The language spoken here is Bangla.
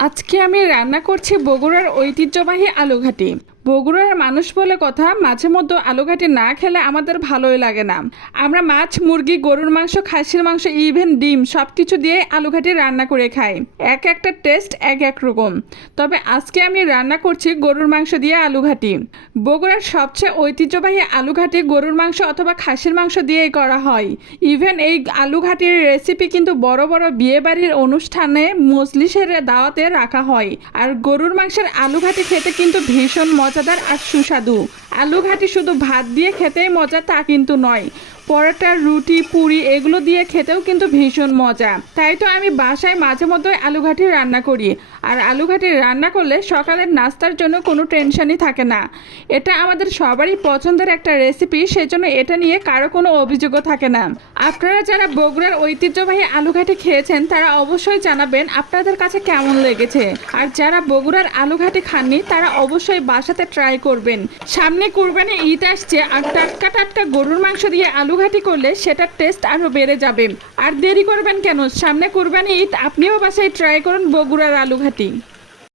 আজকে আমি রান্না করছি বগুড়ার ঐতিহ্যবাহী আলুঘাটি। বগুড়ার মানুষ বলে কথা, মাঝে মধ্যে আলুঘাটি না খেলে আমাদের ভালোই লাগে না। আমরা মাছ, মুরগি, গরুর মাংস, খাসির মাংস ইভেন ডিম সব কিছু দিয়ে আলুঘাটি রান্না করে খাই। এক একটা টেস্ট এক এক রকম। তবে আজকে আমি রান্না করছি গরুর মাংস দিয়ে আলুঘাটি। বগুড়ার সবচেয়ে ঐতিহ্যবাহী আলুঘাটি গরুর মাংস অথবা খাসির মাংস দিয়েই করা হয়। ইভেন এই আলুঘাটির রেসিপি কিন্তু বড় বড় বিয়েবাড়ির অনুষ্ঠানে মজলিসের দাওয়াতে রাখা হয়। আর গরুর মাংসের আলুঘাটি খেতে কিন্তু ভীষণ মজাদার আর সুস্বাদু। আলু আলুঘাটি শুধু ভাত দিয়ে খেতেই মজা তা কিন্তু নয়। পরোটা, রুটি, পুরি এগুলো দিয়ে খেতেও কিন্তু ভীষণ মজা। তাই তো আমি বাসায় মাঝে মধ্যে আলুঘাটি রান্না করি। আর আলুঘাটি রান্না করলে সকালের নাস্তার জন্য কোনো টেনশনই থাকে না। এটা আমাদের সবারই পছন্দের একটা রেসিপি সেজন্য এটা নিয়ে কারও কোনো অভিযোগও থাকে না। আপনারা যারা বগুড়ার ঐতিহ্যবাহী আলুঘাটি খেয়েছেন, তারা অবশ্যই জানাবেন আপনাদের কাছে কেমন লেগেছে। আর যারা বগুড়ার আলুঘাটি খাননি, তারা অবশ্যই বাসাতে ট্রাই করবেন। সামনে কুরবানি ঈদ আসছে, আর টাটকা টাটকা গরুর মাংস দিয়ে আলুঘাটি করলে সেটার টেস্ট আরও বেড়ে যাবে। আর দেরি করবেন কেন? সামনে কুরবানি ঈদ, আপনিও বাসায় ট্রাই করুন বগুড়ার আলুঘাটি।